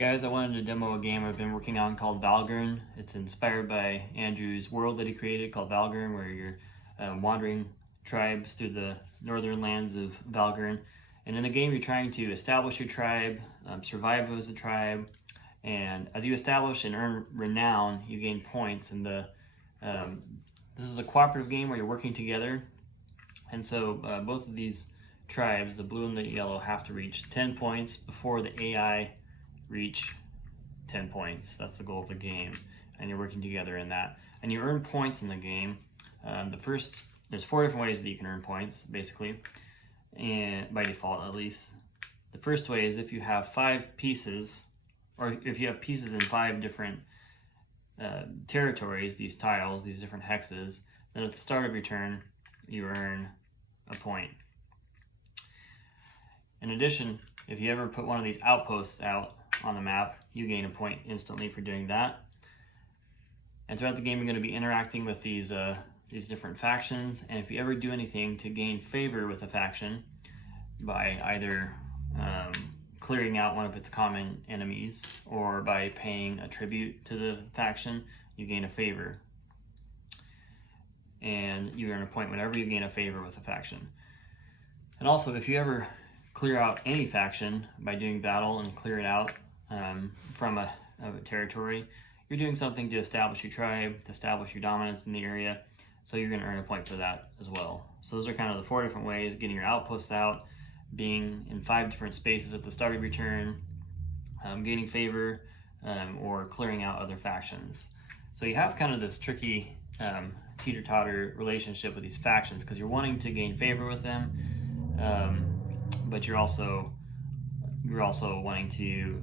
Guys, I wanted to demo a game I've been working on called Valgern. It's inspired by Andrew's world that he created called Valgern, where you're wandering tribes through the northern lands of Valgern. And in the game, you're trying to establish your tribe, survive as a tribe, and as you establish and earn renown, you gain points. And this is a cooperative game where you're working together. And so both of these tribes, the blue and the yellow, have to reach 10 points before the AI reach 10 points. That's the goal of the game, and you're working together in that. And you earn points in the game. There's 4 different ways that you can earn points, basically, and by default at least. The first way is if you have 5 pieces, or if you have pieces in 5 different territories, these tiles, these different hexes, then at the start of your turn, you earn a point. In addition, if you ever put one of these outposts out on the map, you gain a point instantly for doing that. And throughout the game, you're going to be interacting with these different factions. And if you ever do anything to gain favor with a faction by either clearing out one of its common enemies or by paying a tribute to the faction, you gain a favor. And you earn a point whenever you gain a favor with a faction. And also, if you ever clear out any faction by doing battle and clear it out from a territory, you're doing something to establish your tribe, to establish your dominance in the area, so you're going to earn a point for that as well. So those are kind of the 4 different ways: getting your outposts out, being in 5 different spaces at the start of your turn, gaining favor, or clearing out other factions. So you have kind of this tricky teeter-totter relationship with these factions, because you're wanting to gain favor with them, but you're also wanting to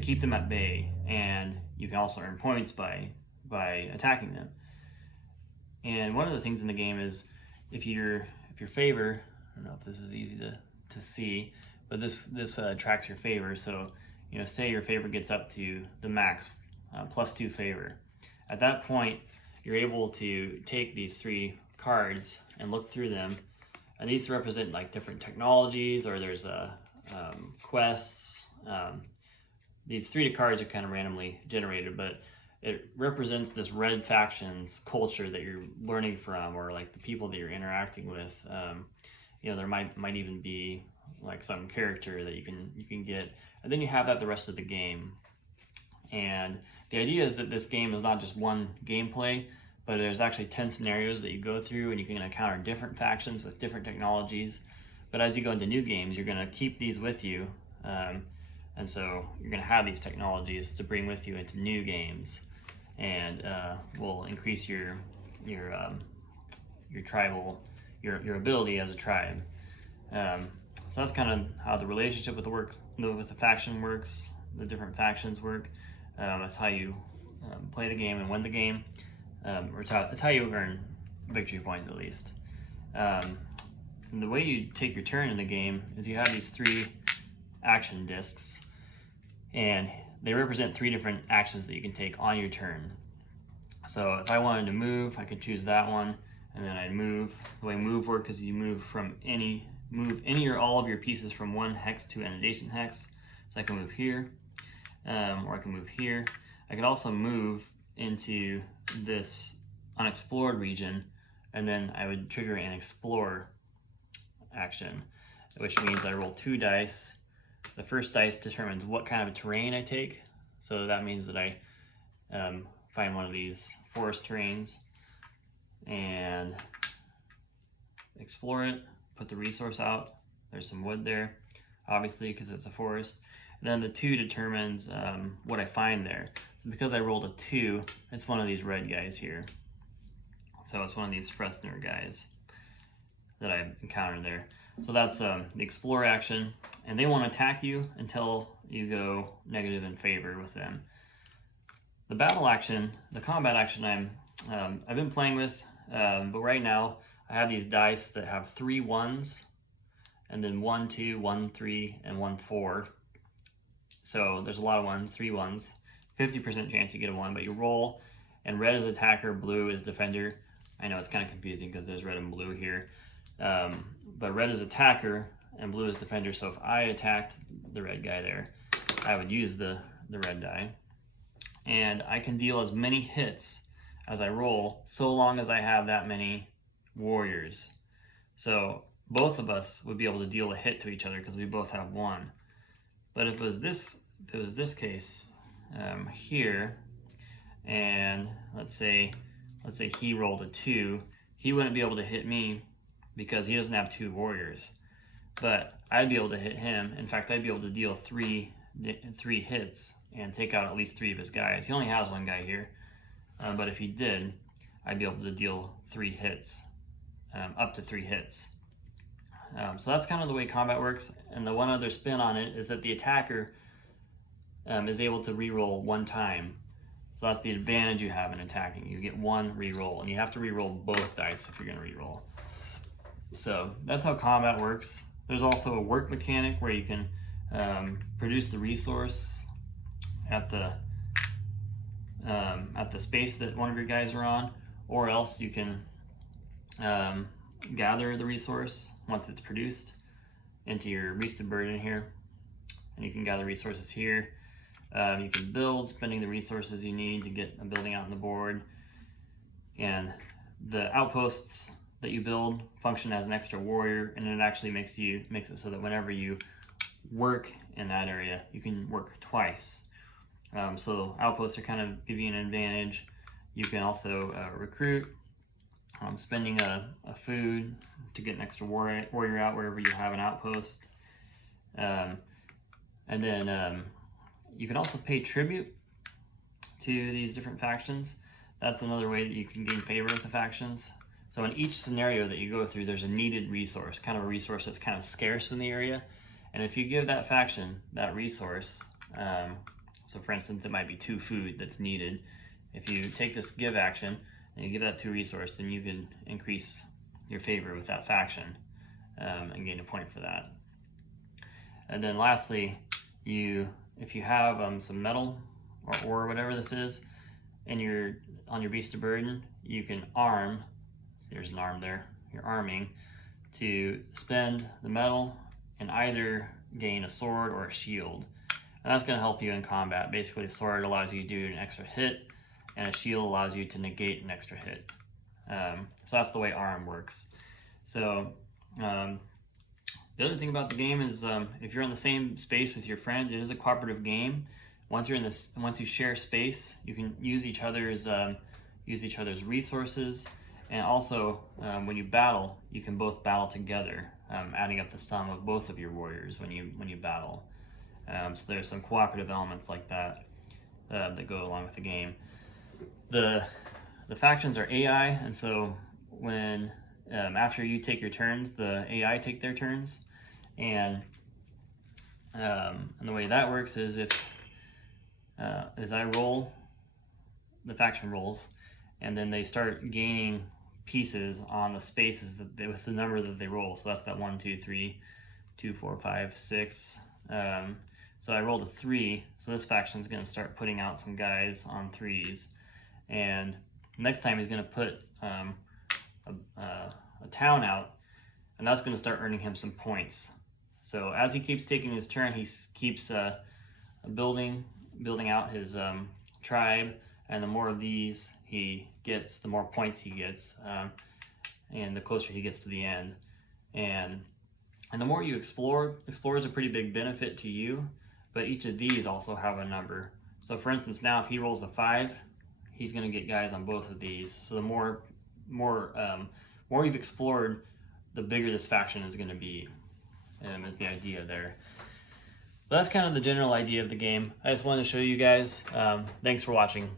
keep them at bay, and you can also earn points by attacking them. And one of the things in the game is if your favor, I don't know if this is easy to see, but this tracks your favor. So say your favor gets up to the max, +2 favor. At that point, you're able to take these 3 cards and look through them, and these represent like different technologies, or there's quests. These 3 cards are kind of randomly generated, but it represents this red faction's culture that you're learning from, or like the people that you're interacting with. There might even be like some character that you can get, and then you have that the rest of the game. And the idea is that this game is not just one gameplay, but there's actually 10 scenarios that you go through, and you can encounter different factions with different technologies. But as you go into new games, you're going to keep these with you, and so you're going to have these technologies to bring with you into new games, and will increase your tribal, your ability as a tribe. So that's kind of how the relationship with the faction works. The different factions work. That's how you play the game and win the game. Or it's how you earn victory points, at least. And the way you take your turn in the game is you have these 3 action discs, and they represent 3 different actions that you can take on your turn. So if I wanted to move, I could choose that one, and then I'd move. The way move works is you move any or all of your pieces from one hex to an adjacent hex. So I can move here, or I can move here. I could also move into this unexplored region, and then I would trigger an explore action, which means I roll 2 dice. The first dice determines what kind of terrain I take, so that means that I find one of these forest terrains and explore it, put the resource out. There's some wood there, obviously, because it's a forest. And then the 2 determines what I find there. So because I rolled a 2, it's one of these red guys here. So it's one of these Frethner guys that I encountered there. So that's the explore action, and they won't attack you until you go negative in favor with them. The battle action, the combat action, I've been playing with, but right now I have these dice that have 3 1s, and then 1 2, 1 3, and 1 4. So there's a lot of 1s, 3 1s, 50% chance you get a 1, but you roll, and red is attacker, blue is defender. I know it's kind of confusing because there's red and blue here, but red is attacker and blue is defender. So if I attacked the red guy there, I would use the red die. And I can deal as many hits as I roll, so long as I have that many warriors. So both of us would be able to deal a hit to each other because we both have one. But if it was this case here, and let's say he rolled a 2, he wouldn't be able to hit me because he doesn't have 2 warriors. But I'd be able to hit him. In fact, I'd be able to deal three hits and take out at least 3 of his guys. He only has 1 guy here, but if he did, I'd be able to deal 3 hits, up to 3 hits. So that's kind of the way combat works. And the one other spin on it is that the attacker is able to reroll 1 time. So that's the advantage you have in attacking. You get 1 reroll, and you have to reroll both dice if you're going to reroll. So that's how combat works. There's also a work mechanic where you can produce the resource at the space that one of your guys are on, or else you can gather the resource once it's produced into your beast of burden here, and you can gather resources here. You can build, spending the resources you need to get a building out on the board, and the outposts that you build function as an extra warrior, and it actually makes it so that whenever you work in that area, you can work twice. So outposts are kind of give you an advantage. You can also recruit, spending a food to get an extra warrior out wherever you have an outpost. And then you can also pay tribute to these different factions. That's another way that you can gain favor with the factions. So in each scenario that you go through, there's a needed resource, kind of a resource that's kind of scarce in the area. And if you give that faction that resource, so for instance, it might be 2 food that's needed. If you take this give action and you give that 2 resource, then you can increase your favor with that faction and gain a point for that. And then lastly, if you have some metal or ore, whatever this is, and you're on your beast of burden, you can arm. There's an arm there. You're arming to spend the metal and either gain a sword or a shield. And that's going to help you in combat. Basically, a sword allows you to do an extra hit, and a shield allows you to negate an extra hit. So that's the way arm works. So the other thing about the game is if you're in the same space with your friend, it is a cooperative game. Once you share space, you can use each other's resources. And also, when you battle, you can both battle together, adding up the sum of both of your warriors when you battle. So there's some cooperative elements like that that go along with the game. The factions are AI, and so when after you take your turns, the AI take their turns, and the way that works is as I roll, the faction rolls, and then they start gaining pieces on the spaces with the number that they roll. So that's that 1, 2, 3, 2, 4, 5, 6. So I rolled a 3. So this faction is going to start putting out some guys on 3s, and next time he's going to put a town out, and that's going to start earning him some points. So as he keeps taking his turn, he keeps building out his tribe, and the more of these he gets, the more points he gets, and the closer he gets to the end. And the more you explore is a pretty big benefit to you, but each of these also have a number. So for instance, now if he rolls a 5, he's going to get guys on both of these. So the more you've explored, the bigger this faction is going to be, is the idea there. But that's kind of the general idea of the game. I just wanted to show you guys. Thanks for watching.